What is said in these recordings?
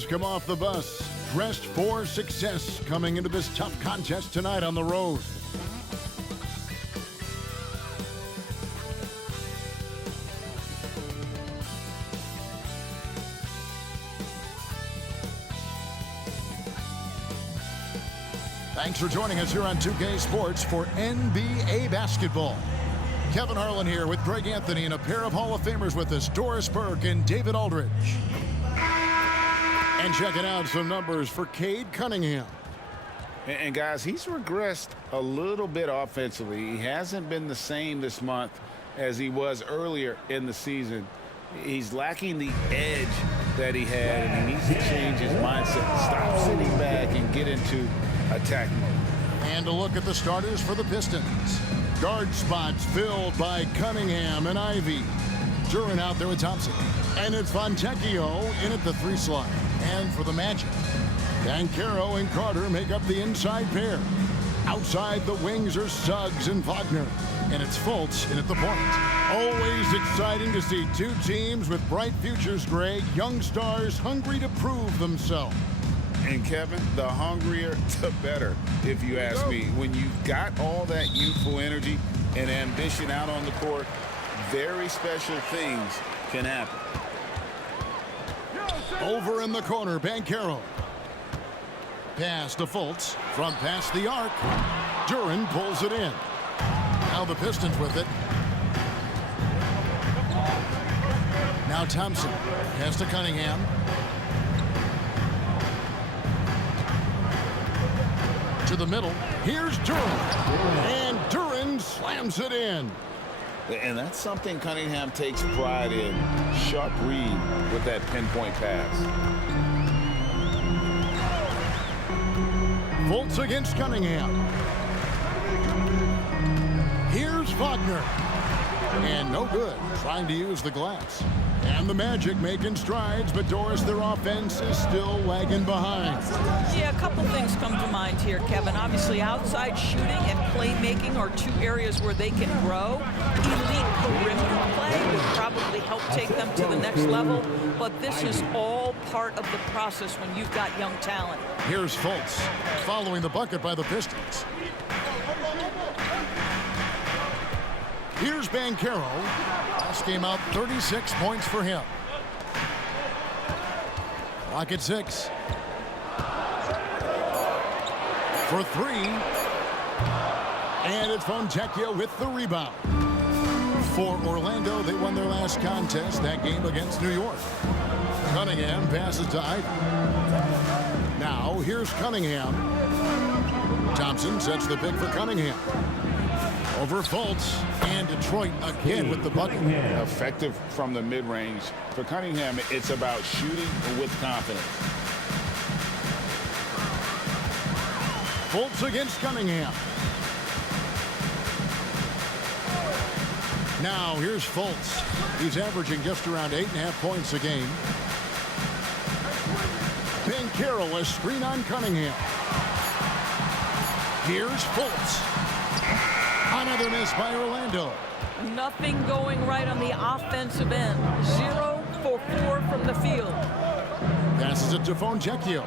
Pistons come off the bus, dressed for success, coming into this tough contest tonight on the road. Thanks for joining us here on 2K Sports for NBA basketball. Kevin Harlan here with Greg Anthony and a pair of Hall of Famers with us, Doris Burke and David Aldridge. And checking out some numbers for Cade Cunningham. And guys, he's regressed a little bit offensively. He hasn't been the same this month as he was earlier in the season. He's lacking the edge that he had, and he needs to change his mindset. Stop sitting back and get into attack mode. And a look at the starters for the Pistons. Guard spots filled by Cunningham and Ivy. Duren out there with Thompson. And it's Fontecchio in at the 3 slot. And for the Magic, Banchero and Carter make up the inside pair. Outside the wings are Suggs and Wagner. And it's Fultz in at the point. Always exciting to see two teams with bright futures, Greg. Young stars hungry to prove themselves. And Kevin, the hungrier, the better, if you ask me. When you've got all that youthful energy and ambition out on the court, very special things can happen. Over in the corner, Banchero. Pass to Fultz from past the arc. Duren pulls it in. Now the Pistons with it. Now Thompson. Pass to Cunningham. To the middle. Here's Duren. And Duren slams it in. And that's something Cunningham takes pride in. Sharp read with that pinpoint pass. Fultz against Cunningham. Here's Wagner. And no good. Trying to use the glass. And the Magic making strides, but Doris, their offense is still lagging behind. Yeah, a couple things come to mind here, Kevin. Obviously, outside shooting and playmaking are two areas where they can grow. Elite perimeter play would probably help take them to the next level, but this is all part of the process when you've got young talent. Here's Fultz, following the bucket by the Pistons. Here's Banchero. Last game out, 36 points for him. Clock at 6. For 3. And it's Fontecchio with the rebound. For Orlando, they won their last contest, that game against New York. Cunningham passes to Ivy. Now, here's Cunningham. Thompson sets the pick for Cunningham. Over Fultz, and Detroit again with the bucket. Effective from the mid-range. For Cunningham, it's about shooting with confidence. Fultz against Cunningham. Now here's Fultz. He's averaging just around 8.5 points a game. Banchero, a screen on Cunningham. Here's Fultz. Another miss by Orlando. Nothing going right on the offensive end. 0 for 4 from the field. Passes it to Fontecchio.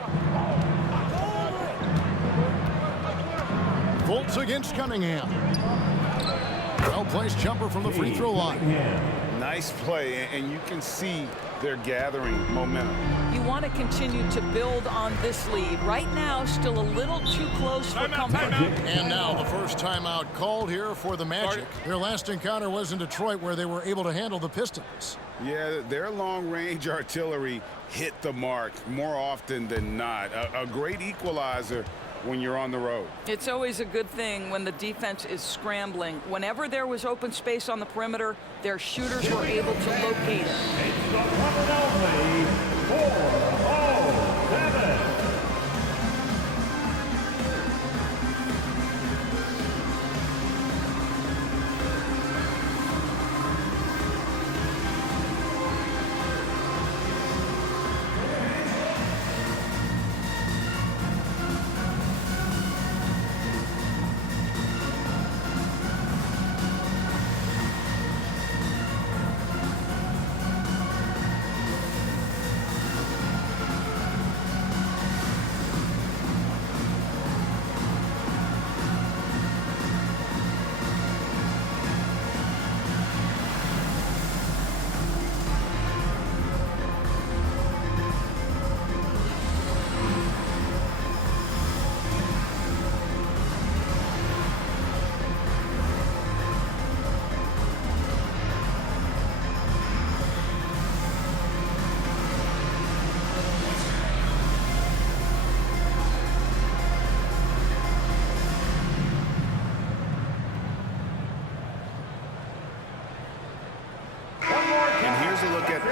Fultz against Cunningham. Well-placed jumper from the free throw line. Nice play, and you can see they're gathering momentum. You want to continue to build on this lead. Right now, still a little too close for comfort. And now the first timeout called here for the Magic. Their last encounter was in Detroit, where they were able to handle the Pistons. Yeah, their long-range artillery hit the mark more often than not. A great equalizer when you're on the road. It's always a good thing when the defense is scrambling. Whenever there was open space on the perimeter, their shooters were able to locate it. It's the one and only 4-0-7.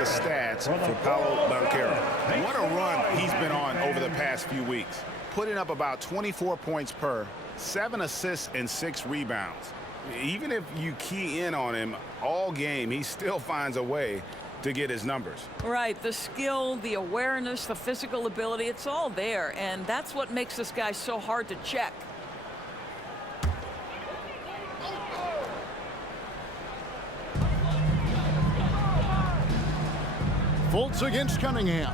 the stats for Paolo Banchero. What a run he's been on over the past few weeks. Putting up about 24 points per, 7 assists and 6 rebounds. Even if you key in on him all game, he still finds a way to get his numbers. Right, the skill, the awareness, the physical ability, it's all there, and that's what makes this guy so hard to check. Fultz against Cunningham.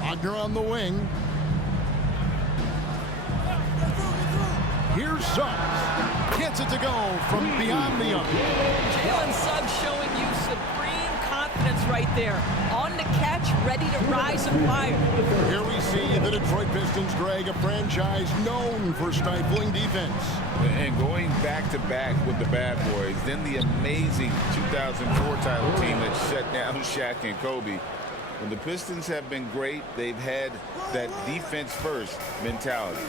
Wagner on the wing. Here's Suggs. Gets it to go from beyond the arc. Jalen Suggs showing you supreme confidence right there. On the catch, ready to rise and fire. Here we see the Detroit Pistons, Greg, a franchise known for stifling defense. And going back-to-back with the bad boys, then the amazing 2004 title team that shut down Shaq and Kobe. When the Pistons have been great, they've had that defense-first mentality.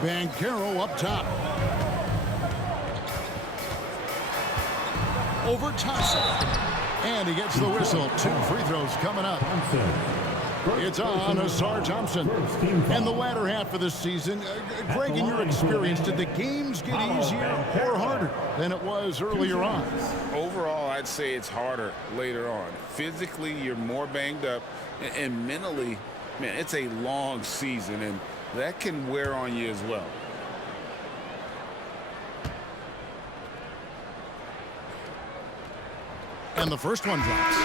Banchero up top. Over Thompson. And he gets the whistle. 2 free throws coming up. It's on Asar Thompson. And the latter half of this season, Greg, in your experience, did the games get easier or harder than it was earlier on? Overall, I'd say it's harder later on. Physically, you're more banged up. And mentally, man, it's a long season, and that can wear on you as well. And the first one drops.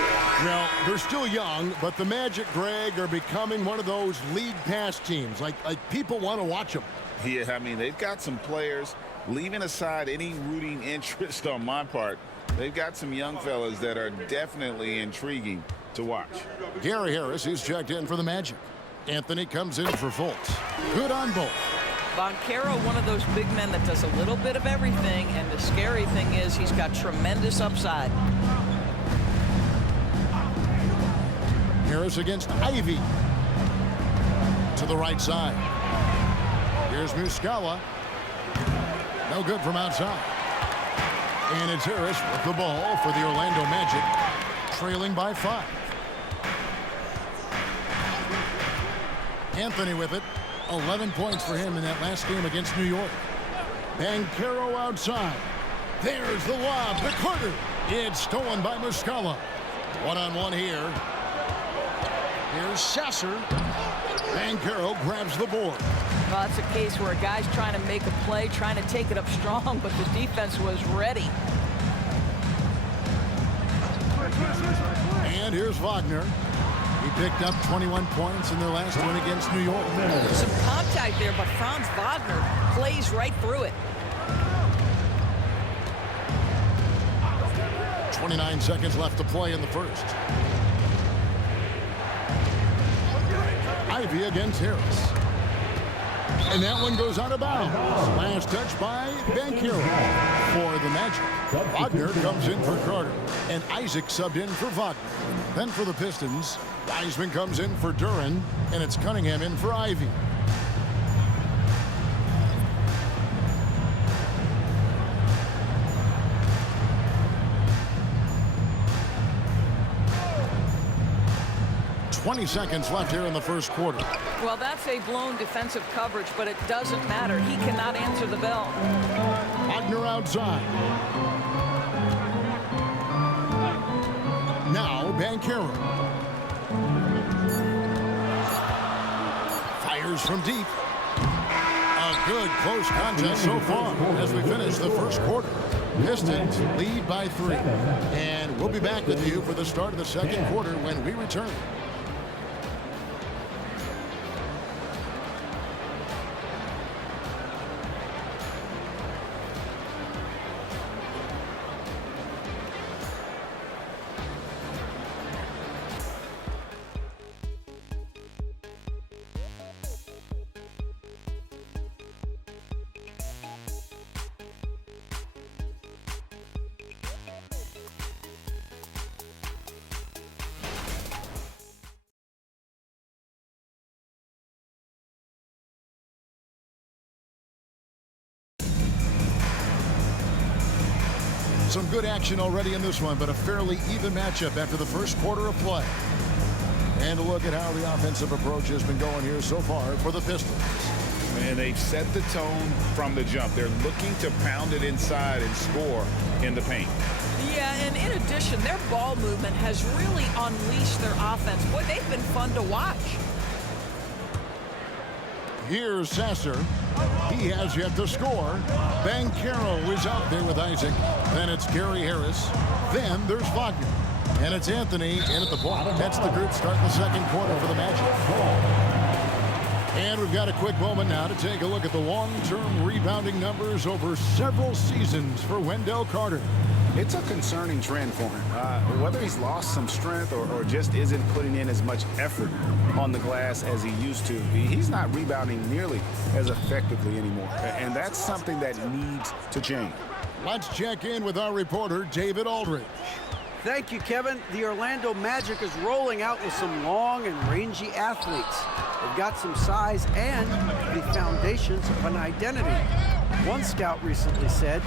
Well, they're still young, but the Magic, Greg, are becoming one of those league pass teams. Like people want to watch them. Yeah, I mean, they've got some players, leaving aside any rooting interest on my part, they've got some young fellas that are definitely intriguing to watch. Gary Harris, who's checked in for the Magic. Anthony comes in for Fultz. Good on both. Banchero, one of those big men that does a little bit of everything, and the scary thing is he's got tremendous upside. Harris against Ivy. To the right side. Here's Muscala. No good from outside. And it's Harris with the ball for the Orlando Magic, trailing by 5. Anthony with it. 11 points for him in that last game against New York. Banchero outside. There's the lob. The corner. It's stolen by Muscala. One-on-one here. Here's Sasser. Banchero grabs the board. Well, it's a case where a guy's trying to make a play, trying to take it up strong, but the defense was ready. And here's Wagner. He picked up 21 points in their last win against New York. There's some contact there, but Franz Wagner plays right through it. 29 seconds left to play in the first. Ivy against Harris. And that one goes out of bounds. Last touch by Banchero for the Magic. Wagner comes in for Carter. And Isaac subbed in for Wagner. Then for the Pistons, Wiseman comes in for Duran. And it's Cunningham in for Ivy. .20 seconds left here in the first quarter. Well, that's a blown defensive coverage, but it doesn't matter. He cannot answer the bell. Wagner outside. Now Banchero. Fires from deep. A good close contest so far as we finish the first quarter. Pistons lead by 3. And we'll be back with you for the start of the second quarter when we return. Some good action already in this one, but a fairly even matchup after the first quarter of play. And a look at how the offensive approach has been going here so far for the Pistons. And they've set the tone from the jump. They're looking to pound it inside and score in the paint. Yeah, and in addition, their ball movement has really unleashed their offense. Boy, they've been fun to watch. Here's Sasser. He has yet to score. Banchero is out there with Isaac. Then it's Gary Harris. Then there's Wagner. And it's Anthony in at the point. That's the group starting the second quarter for the Magic. And we've got a quick moment now to take a look at the long-term rebounding numbers over several seasons for Wendell Carter. It's a concerning trend for him. Whether he's lost some strength or just isn't putting in as much effort on the glass as he used to, he's not rebounding nearly as effectively anymore. And that's something that needs to change. Let's check in with our reporter, David Aldridge. Thank you, Kevin. The Orlando Magic is rolling out with some long and rangy athletes. They've got some size and the foundations of an identity. One scout recently said,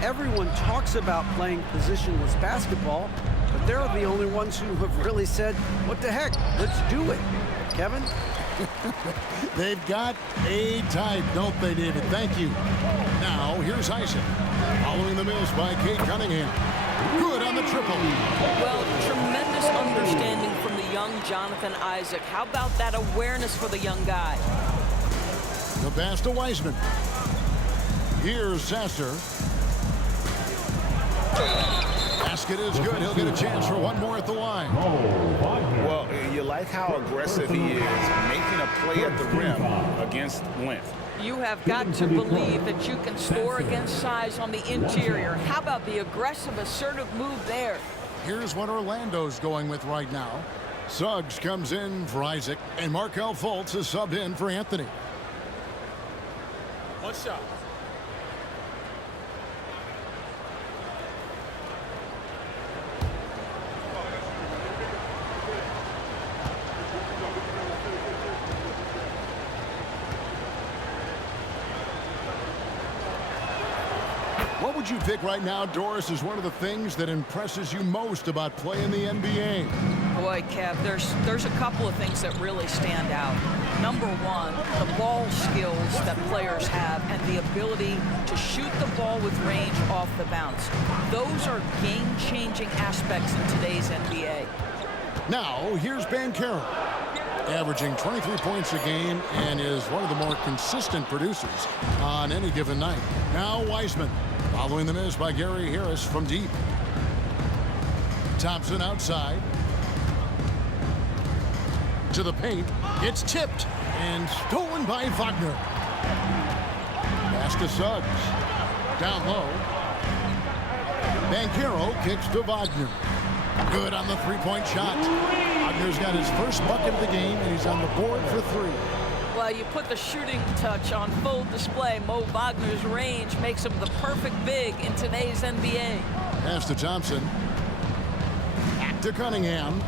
everyone talks about playing positionless basketball, but they're the only ones who have really said, what the heck, let's do it. Kevin? They've got a type, don't they, David? Thank you. Now, here's Isaac. Following the miss by Kate Cunningham. Good on the triple. Well, tremendous understanding from the young Jonathan Isaac. How about that awareness for the young guy? The pass to Wiseman. Here's Sasser. Basket is good. He'll get a chance for one more at the line. Well, you like how aggressive he is, making a play at the rim against length. You have got to believe that you can score against size on the interior. How about the aggressive, assertive move there? Here's what Orlando's going with right now. Suggs comes in for Isaac, and Markelle Fultz is subbed in for Anthony. One shot. What would you pick right now, Doris, is one of the things that impresses you most about playing the NBA? Boy, Kev, there's a couple of things that really stand out. Number one, the ball skills that players have and the ability to shoot the ball with range off the bounce. Those are game-changing aspects in today's NBA. Now, here's Banchero, averaging 23 points a game and is one of the more consistent producers on any given night. Now Wiseman, following the miss by Gary Harris from deep. Thompson outside. To the paint. It's tipped and stolen by Wagner. Pass to Suggs. Down low. Banchero kicks to Wagner. Good on the three-point shot. Wagner's got his first bucket of the game, and he's on the board for three. Well, you put the shooting touch on full display. Mo Wagner's range makes him the perfect big in today's NBA. Pass to Thompson. Back to Cunningham.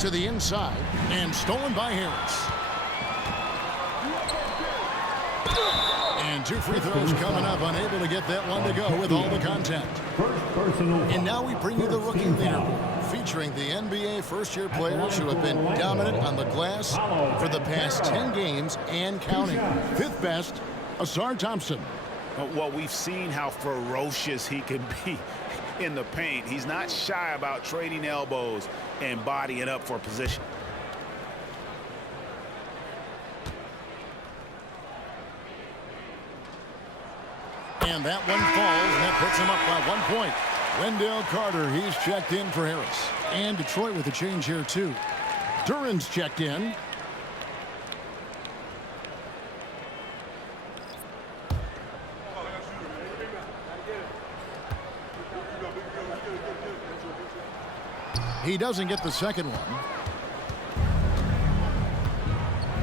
To the inside, and stolen by Harris. And two free throws coming up, unable to get that one to go with all the contact. And now we bring you the rookie leaderboard, featuring the NBA first-year players who have been dominant on the glass for the past 10 games and counting. Fifth best, Asar Thompson. Well, we've seen how ferocious he can be in the paint. He's not shy about trading elbows and bodying up for position. And that one falls, and that puts him up by 1 point. Wendell Carter, he's checked in for Harris. And Detroit with a change here, too. Duran's checked in. He doesn't get the second one.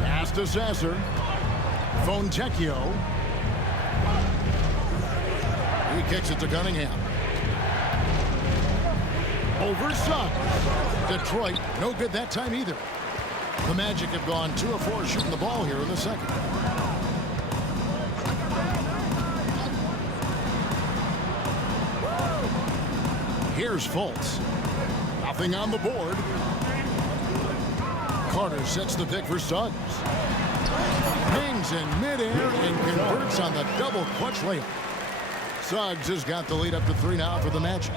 Pass to Sasser. Fontecchio. He kicks it to Cunningham. Over Suggs. Detroit, no good that time either. The Magic have gone 2 of 4 shooting the ball here in the second. Here's Fultz. Nothing on the board. Carter sets the pick for Suggs. Hangs in midair and converts on the double clutch layup. Suggs has got the lead up to 3 now for the Magic.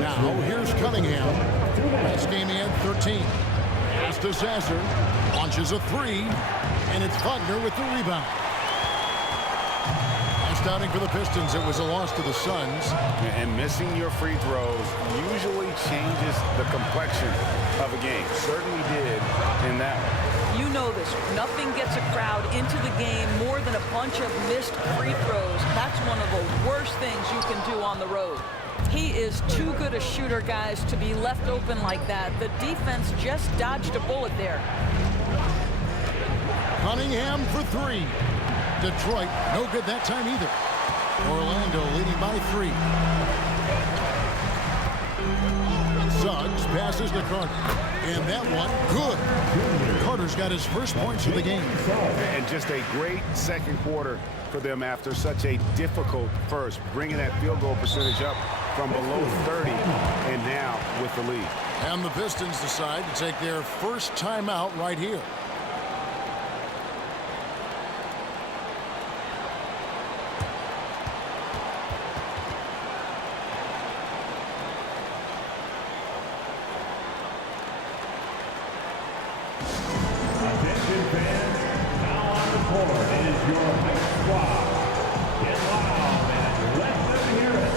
Now here's Cunningham. Last game he had 13. Pass to Sasser. Launches a 3. And it's Wagner with the rebound. Last outing for the Pistons, it was a loss to the Suns. And missing your free throws usually changes the complexion of a game. Certainly did in that one. You know this. Nothing gets a crowd into the game more than a bunch of missed free throws. That's one of the worst things you can do on the road. He is too good a shooter, guys, to be left open like that. The defense just dodged a bullet there. Cunningham for 3. Detroit, no good that time either. Orlando leading by 3. Suggs passes to Carter. And that one, good. Carter's got his first points of the game. And just a great second quarter for them after such a difficult first, bringing that field goal percentage up from below 30 and now with the lead. And the Pistons decide to take their first timeout right here. Attention fans, now on the court is your next squad. Get loud and let them hear it.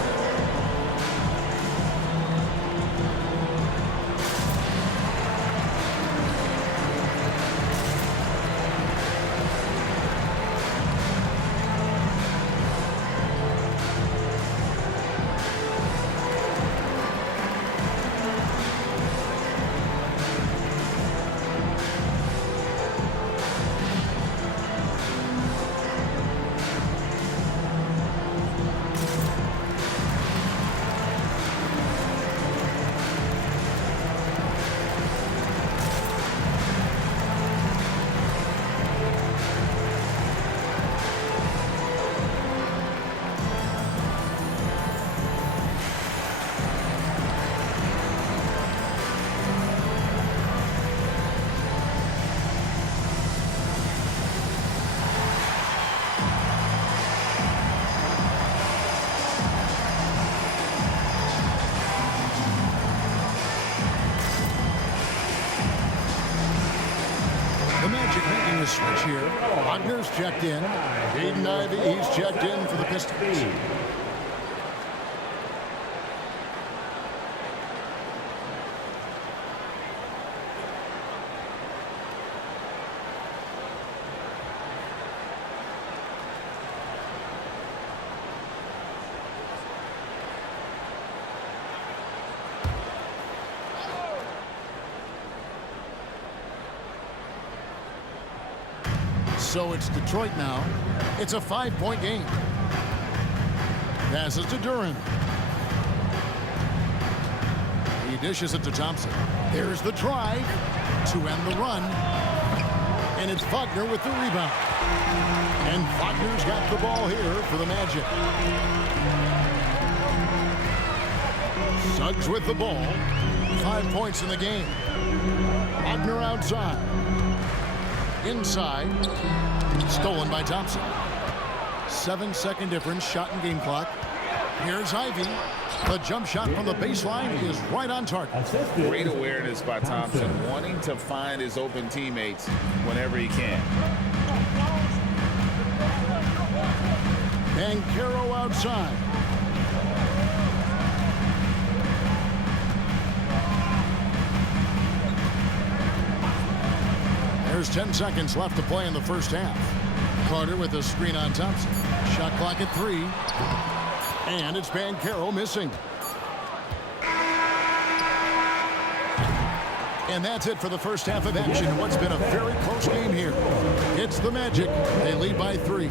Making a switch here. Wagner's checked in. Aiden Ivey, he's checked in for the Pistons. So it's Detroit now. It's a 5-point game. Passes to Duran. He dishes it to Thompson. There's the drive to end the run. And it's Wagner with the rebound. And Wagner's got the ball here for the Magic. Suggs with the ball. 5 points in the game. Wagner outside. Inside. Stolen by Thompson. 7-second difference, shot and game clock. Here's Ivey. The jump shot from the baseline is right on target. Great awareness by Thompson, wanting to find his open teammates whenever he can. And Caro outside. There's 10 seconds left to play in the first half. Carter with a screen on Thompson. Shot clock at 3. And it's Banchero missing. And that's it for the first half of action. What's been a very close game here. It's the Magic. They lead by 3.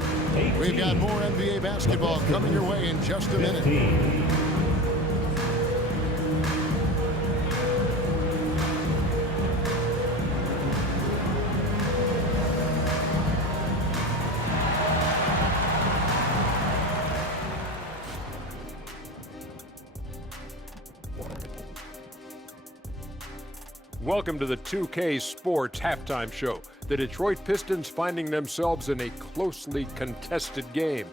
We've got more NBA basketball coming your way in just a minute. Welcome to the 2K Sports Halftime Show. The Detroit Pistons finding themselves in a closely contested game.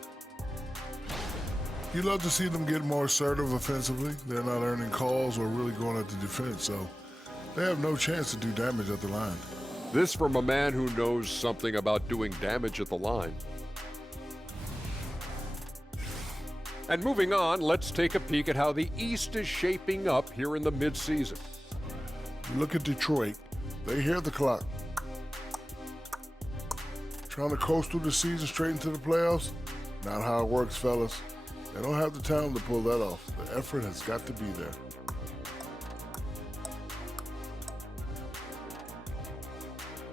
You'd love to see them get more assertive offensively. They're not earning calls or really going at the defense, so they have no chance to do damage at the line. This from a man who knows something about doing damage at the line. And moving on, let's take a peek at how the East is shaping up here in the midseason. You look at Detroit, they hear the clock. Trying to coast through the season straight into the playoffs? Not how it works, fellas. They don't have the talent to pull that off. The effort has got to be there.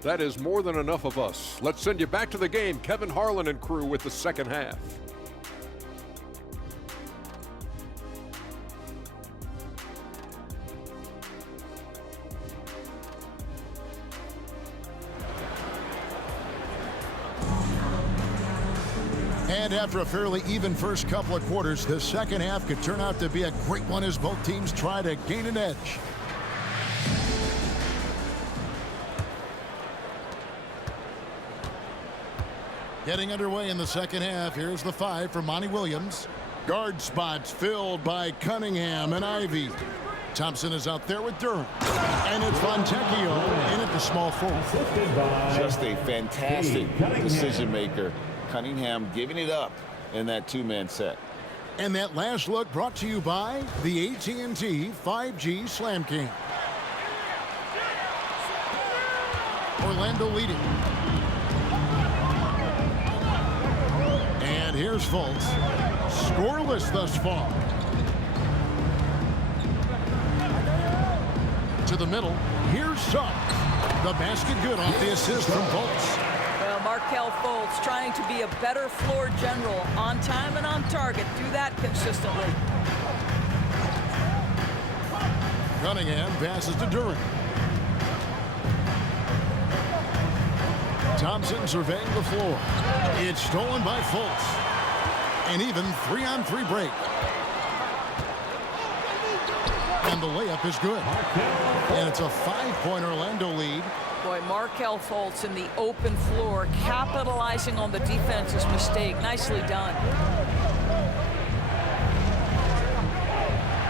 That is more than enough of us. Let's send you back to the game. Kevin Harlan and crew with the second half. And after a fairly even first couple of quarters, the second half could turn out to be a great one as both teams try to gain an edge. Getting underway in the second half, here's the 5 for Monty Williams. Guard spots filled by Cunningham and Ivy. Thompson is out there with Durham. And it's Fontecchio in at the small forward. Just a fantastic decision maker. Cunningham giving it up in that two-man set. And that last look brought to you by the AT&T 5G Slam King. Orlando leading. And here's Fultz. Scoreless thus far. To the middle. Here's Suggs. The basket good off the assist from Fultz. Well, Markelle Fultz trying to be a better floor general, on time and on target. Do that consistently. Cunningham passes to Durant. Thompson surveying the floor. It's stolen by Fultz. An even 3-on-3 break. And the layup is good. And it's a 5-point Orlando lead. Boy, Markelle Fultz in the open floor, capitalizing on the defense's mistake. Nicely done.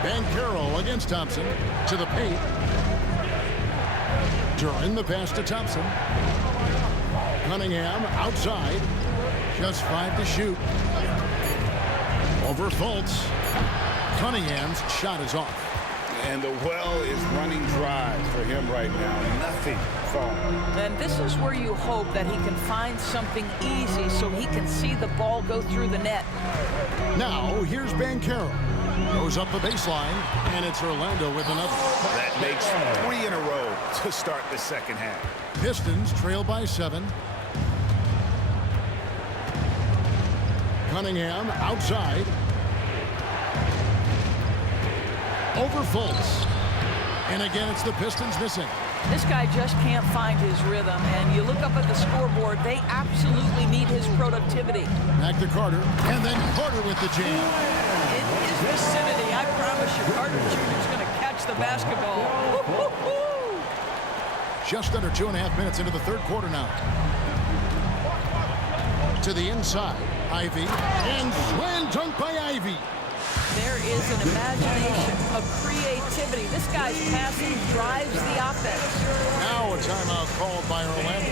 Banchero against Thompson. To the paint. During the pass to Thompson. Cunningham outside. Just 5 to shoot. Over Fultz. Cunningham's shot is off. And the well is running dry for him right now. Nothing falling. And this is where you hope that he can find something easy so he can see the ball go through the net. Now, here's Banchero. Goes up the baseline, and it's Orlando with another. That makes 3 in a row to start the second half. Pistons trail by 7. Cunningham outside. Over Fultz. And again, it's the Pistons missing. This guy just can't find his rhythm, and you look up at the scoreboard, they absolutely need his productivity. Back to Carter, and then Carter with the jam. In his vicinity, I promise you, Carter Jr. is going to catch the basketball. Woo-hoo-hoo! Just under 2.5 minutes into the third quarter now. To the inside, Ivy, and slam dunk by Ivy. There is an imagination, a creativity. This guy's passing drives the offense. Now a timeout called by Orlando.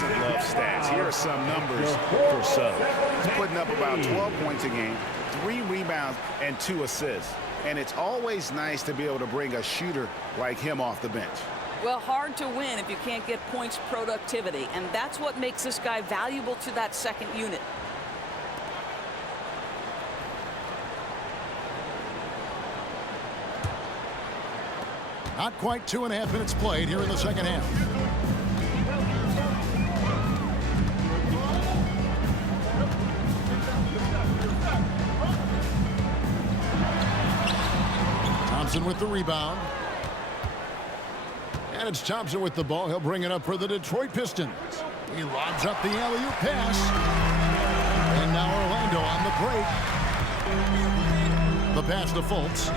doesn't love stats? Here are some numbers for Suggs. He's putting up about 12 points a game, 3 rebounds, and 2 assists. And it's always nice to be able to bring a shooter like him off the bench. Well, hard to win if you can't get points productivity, and that's what makes this guy valuable to that second unit. Not quite 2.5 minutes played here in the second half. Thompson with the rebound. And it's Thompson with the ball. He'll bring it up for the Detroit Pistons. He lobs up the alley-oop pass. And now Orlando on the break. The pass to Fultz.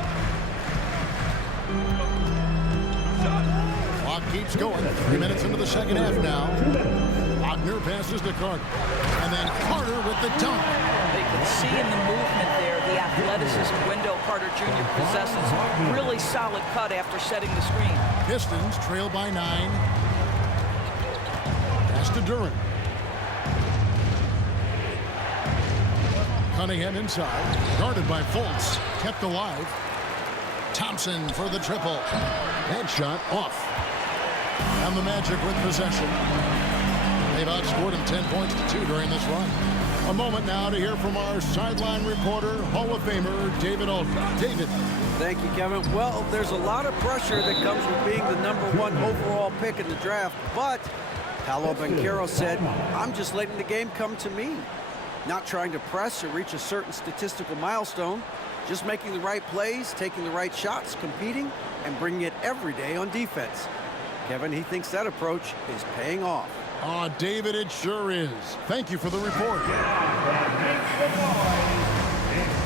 Clock keeps going. 3 minutes into the second half now. Wagner passes to Carter. And then Carter with the dunk. They can see in the movement there the athleticism Wendell Carter Jr. possesses. Really solid cut after setting the screen. Pistons trail by 9. Pass to Duran. Cunningham inside. Guarded by Fultz. Kept alive. Thompson for the triple. That shot off. And the Magic with possession. They've outscored him 10 points to 2 during this run. A moment now to hear from our sideline reporter, Hall of Famer David Aldridge. David. Thank you, Kevin. Well, there's a lot of pressure that comes with being the #1 overall pick in the draft, but Paolo Banchero said, I'm just letting the game come to me. Not trying to press or reach a certain statistical milestone, just making the right plays, taking the right shots, competing, and bringing it every day on defense. Kevin, he thinks that approach is paying off. Oh, David, it sure is. Thank you for the report. It's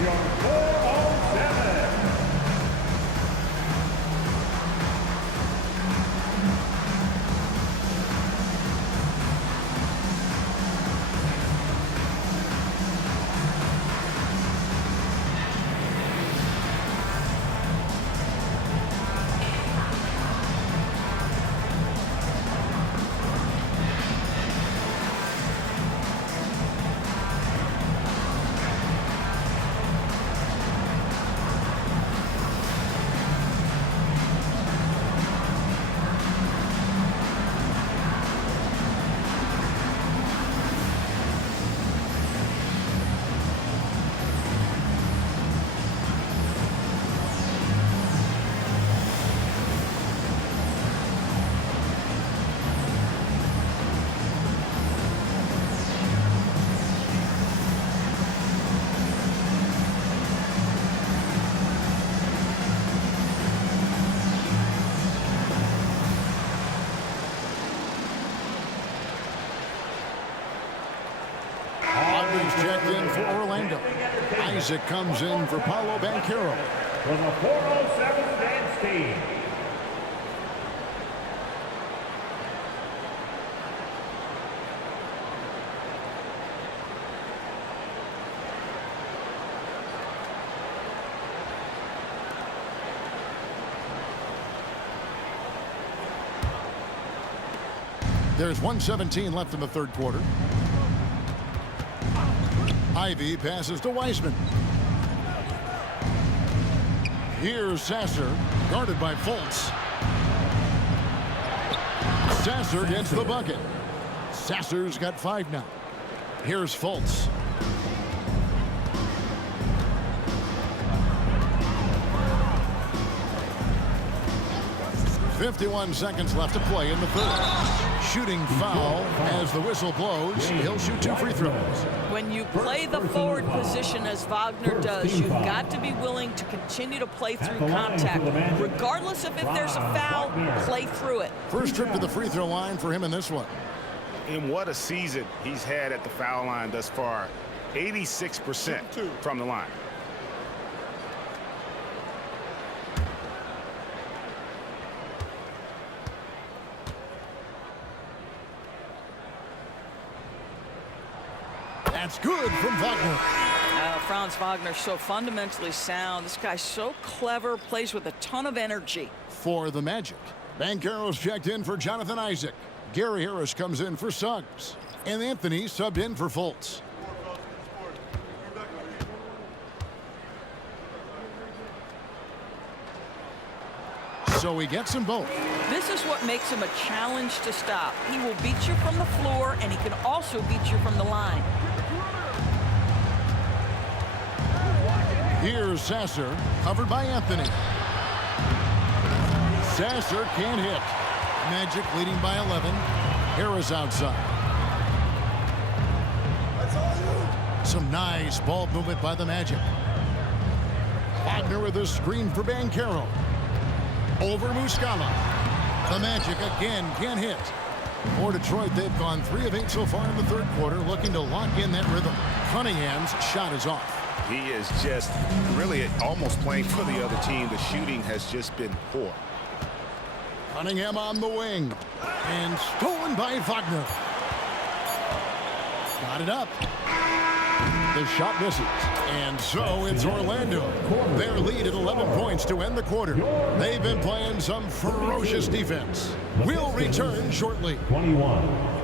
your 407. Checked in for Orlando. Isaac comes in for Paolo Banchero. For the 407 dance team. There's 1:17 left in the third quarter. Ivy passes to Wiseman. Here's Sasser, guarded by Fultz. Sasser gets the bucket. Sasser's got 5 now. Here's Fultz. .51 seconds left to play in the third. Shooting foul as the whistle blows. He'll shoot 2 free throws. When you play the forward position as Wagner does, you've got to be willing to continue to play through contact. Regardless of if there's a foul, play through it. First trip to the free throw line for him in this one. And what a season he's had at the foul line thus far. 86% from the line. That's good from Wagner. Franz Wagner's so fundamentally sound. This guy's so clever, plays with a ton of energy. For the Magic, Banchero's checked in for Jonathan Isaac. Gary Harris comes in for Suggs. And Anthony subbed in for Fultz. So he gets them both. This is what makes him a challenge to stop. He will beat you from the floor, and he can also beat you from the line. Here's Sasser, covered by Anthony. Sasser can't hit. Magic leading by 11. Harris outside. Some nice ball movement by the Magic. Wagner with a screen for Banchero. Over Muscala. The Magic again can't hit. For Detroit, they've gone 3 of 8 so far in the third quarter, looking to lock in that rhythm. Cunningham's shot is off. He is just really almost playing for the other team. The shooting has just been poor. Cunningham on the wing. And stolen by Wagner. Got it up. The shot misses. And so it's Orlando. Their lead at 11 points to end the quarter. They've been playing some ferocious defense. We'll return shortly. 21.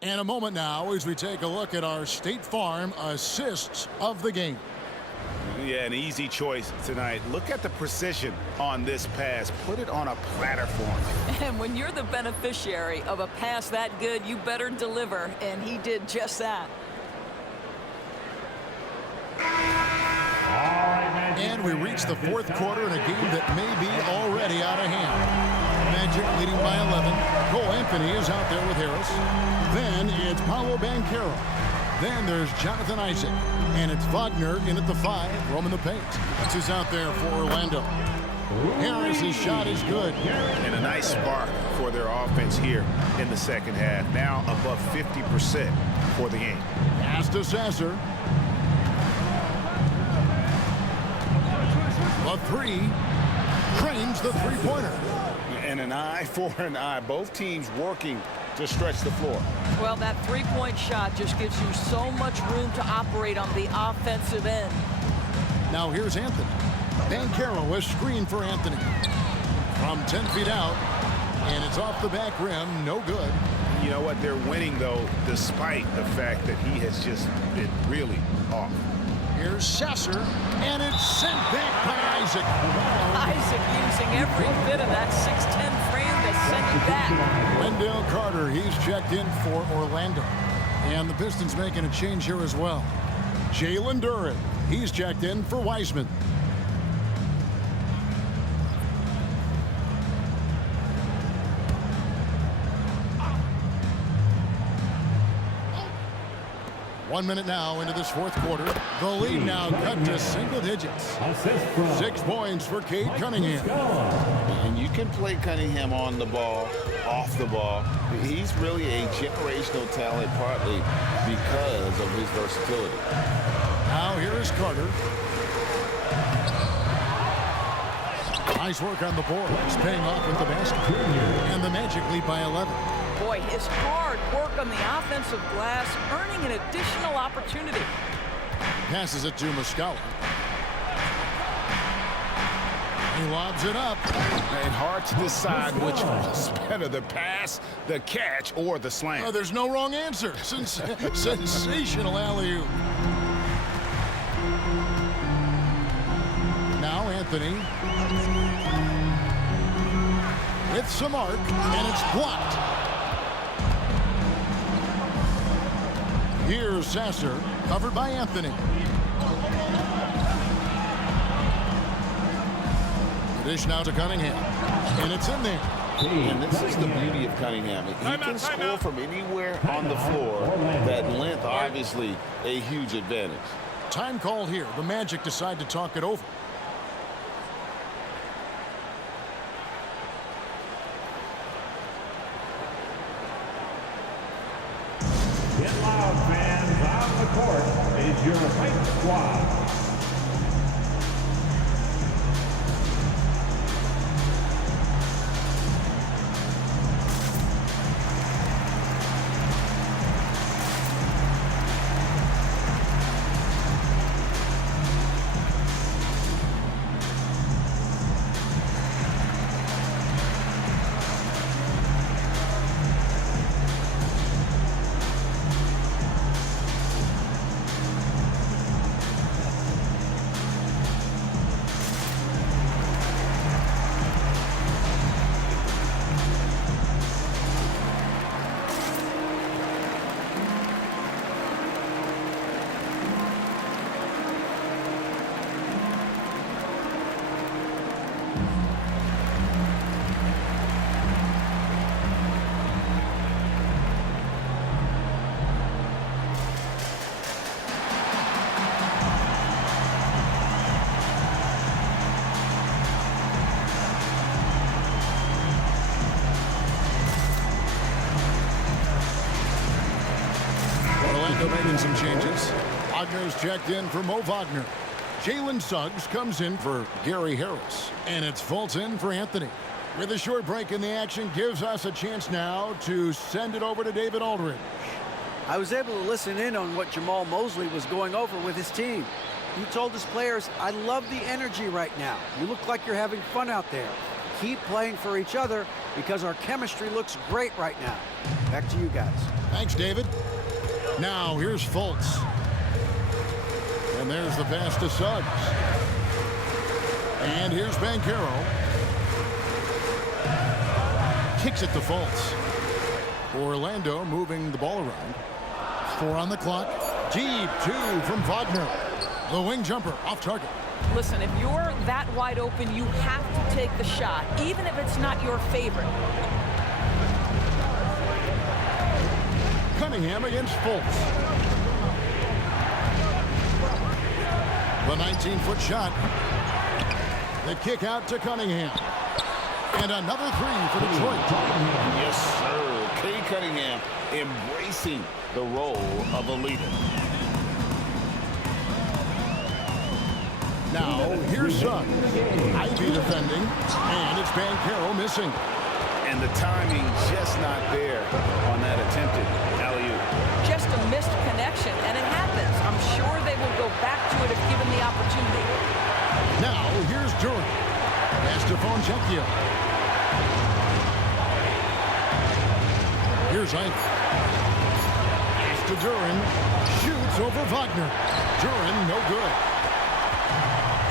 And a moment now as we take a look at our State Farm assists of the game. Yeah, an easy choice tonight. Look at the precision on this pass. Put it on a platter for him. And when you're the beneficiary of a pass that good, you better deliver, and he did just that. And we reach the fourth quarter in a game that may be already out of hand. Magic leading by 11. Cole Anthony is out there with Harris. Then it's Paolo Banchero. Then there's Jonathan Isaac. And it's Wagner in at the 5, roaming the paint. That's who's out there for Orlando. Harris's shot is good. And a nice spark for their offense here in the second half. Now above 50% for the game. Pass to Sasser. A 3. Cranes the three-pointer. And an eye for an eye. Both teams working to stretch the floor. Well, that three-point shot just gives you so much room to operate on the offensive end. Now here's Anthony. Banchero is screened for Anthony. From 10 feet out. And it's off the back rim. No good. You know what? They're winning, though, despite the fact that he has just been really off. Here's Sasser, and it's sent back by Isaac. Isaac using every bit of that 6'10" frame to send it back. Wendell Carter, he's checked in for Orlando. And the Pistons making a change here as well. Jalen Duren, he's checked in for Wiseman. One minute now into this fourth quarter. The lead now cut to single digits. 6 points for Cade Cunningham. And you can play Cunningham on the ball, off the ball. He's really a generational talent, partly because of his versatility. Now here is Carter. Nice work on the boards, paying off with the basket. And the Magic lead by 11. Boy, his hard work on the offensive glass, earning an additional opportunity. Passes it to Muscala. He lobs it up. And hard to decide which was better, the pass, the catch, or the slam. Oh, there's no wrong answer. Sensational alley-oop. Now Anthony. With some arc, and it's blocked. Here's Sasser, covered by Anthony. The dish now to Cunningham, and it's in there. And this is the beauty of Cunningham. He can score from anywhere on the floor. That length, obviously, a huge advantage. Time called here. The Magic decide to talk it over. squad. Orlando making some changes. Wagner's checked in for Mo Wagner. Jalen Suggs comes in for Gary Harris. And it's Fultz in for Anthony. With a short break in the action, gives us a chance now to send it over to David Aldridge. I was able to listen in on what Jamal Mosley was going over with his team. He told his players, "I love the energy right now. You look like you're having fun out there. Keep playing for each other because our chemistry looks great right now." Back to you guys. Thanks, David. Now here's Fultz. And there's the pass to Suggs. And here's Banchero. Kicks it to Fultz. Orlando moving the ball around. 4 on the clock. Deep 2 from Wagner. The wing jumper off target. Listen, if you're that wide open, you have to take the shot, even if it's not your favorite. Cunningham against Fultz. The 19-foot shot. The kick out to Cunningham. And another 3 for Detroit. Yes, sir. Cade Cunningham embracing the role of a leader. Now, here's Suggs. Ivy defending. And it's Banchero missing. And the timing just not there on that attempted alley-oop. Just a missed connection, and it happens. I'm sure they will go back to it if given the opportunity. Now, here's Duran. Pass to Fontecchio. Here's Ivy. Pass to Duran. Shoots over Wagner. Duran, no good.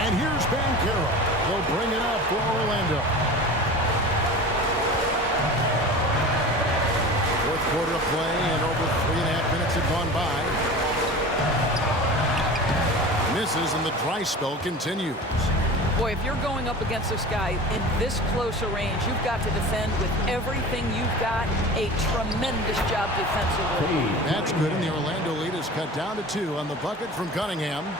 And here's Banchero. He'll bring it up for Orlando. Fourth quarter of play, and over 3.5 minutes have gone by. Misses, and the dry spell continues. Boy, if you're going up against this guy in this close a range, you've got to defend with everything you've got. A tremendous job defensively. That's good, and the Orlando lead is cut down to 2 on the bucket from Cunningham.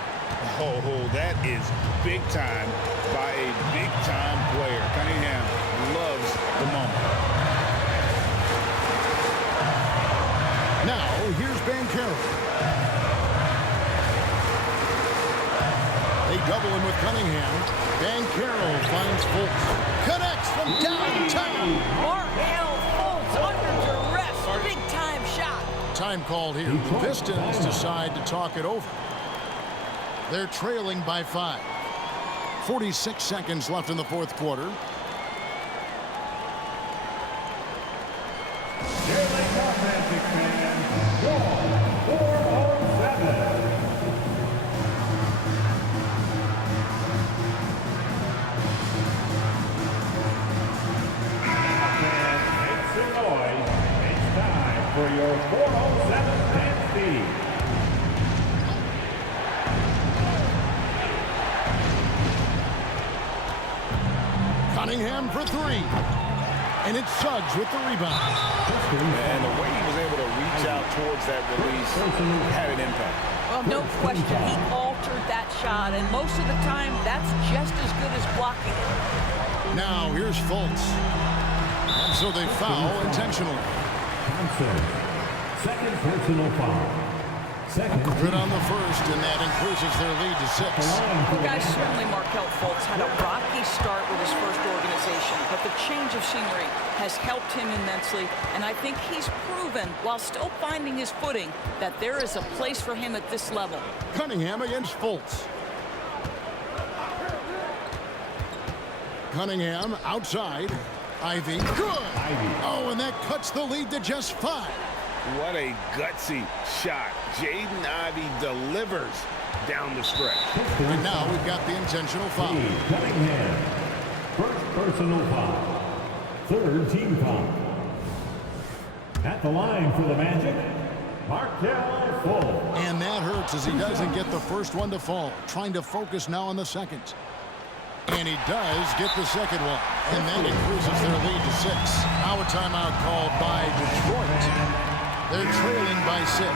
Oh, that is big time by a big-time player. Cunningham loves the moment. Now, here's Banchero. They double him with Cunningham. Banchero finds Fultz. Connects from downtown. Markel Fultz under duress. Big-time shot. Time called here. The Pistons decide to talk it over. They're trailing by 5. 46 seconds left in the fourth quarter. For your 407 fan speed. Cunningham for 3. And it's Suggs with the rebound. And the way he was able to reach out towards that release had an impact. Well, no question. He altered that shot, and most of the time, that's just as good as blocking it. Now, here's Fultz. And so they foul intentionally. Second personal foul. Good on the first, and that increases their lead to 6. Well, guys, certainly Markelle Fultz had a rocky start with his first organization, but the change of scenery has helped him immensely, and I think he's proven, while still finding his footing, that there is a place for him at this level. Cunningham against Fultz. Cunningham outside. Ivy. Good. Oh, and that cuts the lead to just 5. What a gutsy shot. Jaden Ivey delivers down the stretch. And now we've got the intentional foul. Cunningham. First personal foul. Third team foul. At the line for the Magic, Markelle Fultz. And that hurts as he doesn't get the first one to fall. Trying to focus now on the second. And he does get the second one. And that increases their lead to 6. Now a timeout called by Detroit. They're trailing by 6.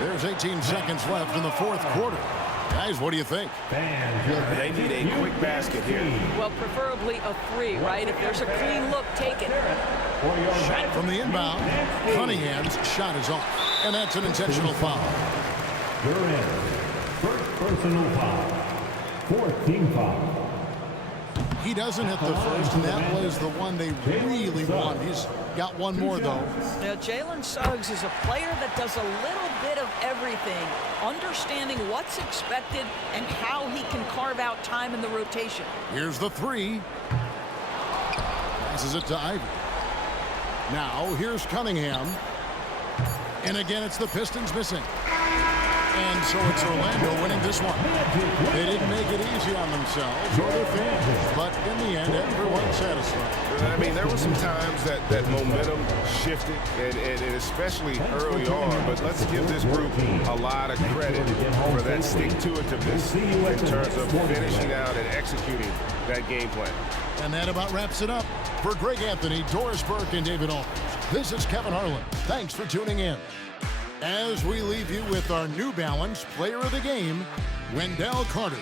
There's 18 seconds left in the fourth quarter. Guys, what do you think? They need a quick basket here. Well, preferably a 3, right? If there's a clean look, take it. Shot from the inbound. Cunningham's shot is off. And that's an intentional foul. Durant. First personal foul. Fourth team foul. He doesn't hit the first, and that was the one they really want. He's got one more, though. Now, Jalen Suggs is a player that does a little bit of everything, understanding what's expected and how he can carve out time in the rotation. Here's the 3. Passes it to Ivy. Now, here's Cunningham. And again, it's the Pistons missing. And so it's Orlando winning this one. They didn't make it easy on themselves or their fans, but in the end, everyone's satisfied. I mean, there were some times that momentum shifted, and especially early on, but let's give this group a lot of credit for that stick-to-itiveness in terms of finishing out and executing that game plan. And that about wraps it up. For Greg Anthony, Doris Burke, and David Aldridge, this is Kevin Harlan. Thanks for tuning in. As we leave you with our New Balance Player of the Game, Wendell Carter.